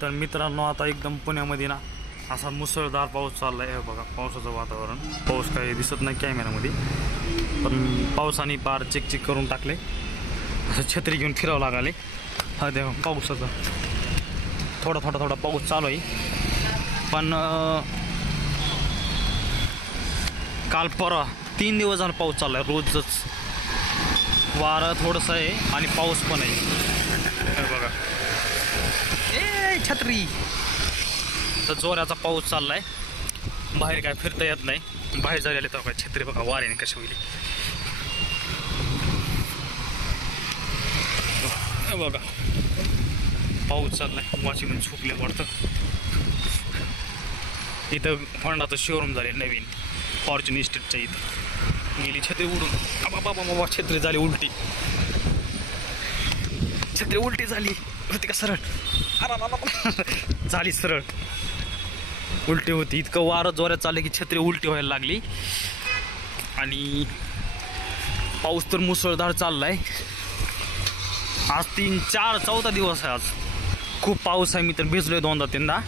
तर मित्रांनो आता एकदम पुण्यामध्ये ना असा मुसळधार पाऊस चाललाय. हे बघा पावसाचं वातावरण. पाऊस काही दिसत नाही कॅमेऱ्यामध्ये, पण पावसाने पार चिकचिक करून टाकले. असं छत्री घेऊन फिरावं लागले. हा देवा पावसाचा थोडा पाऊस चालू आहे. पण काल परवा 3 दिवस झाला पाऊस चाललाय रोजच. वारं थोडंसं आहे आणि पाऊस पण आहे. हे बघा ए छत्री. तर जोराचा पाऊस चाललाय. बाहेर काय फिरता येत नाही. बाहेर झालेले तर काय छत्री बघा वाऱ्याने कशी होईल. बघा पाऊस चाललाय. वाशिम झोपले वाटतं. इथं होंडाचं शोरूम झाले नवीन फॉर्च्युन इस्टेटच्या इथं. गेली छत्री उडून. बाबा छत्री झाली उलटी. छत्री उलटी झाली होती का सरळ? झाली सरळ उलटी होती. इतकं वारं जोरात चाललं की छत्री उलटी व्हायला लागली. आणि पाऊस तर मुसळधार चाललाय. आज 3, 4, 4था दिवस आहे. आज खूप पाऊस आहे. मी तर भिजलोय 2दा-3दा.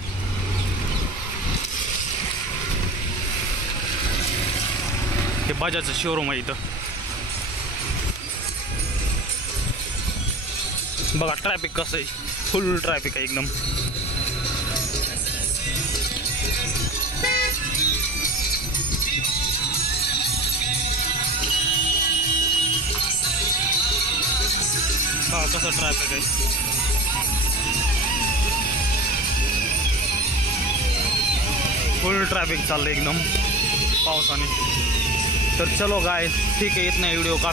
हे बजाजचं शोरूम आहे इथं. बघा ट्रॅफिक कसं आहे. फुल ट्रॅफिक आहे एकदम. बघा कसं ट्रॅफिक आहे. फुल ट्रॅफिक चाललंय एकदम पावसाने. तर चलो गाय ठीक आहे. येत नाही व्हिडिओ का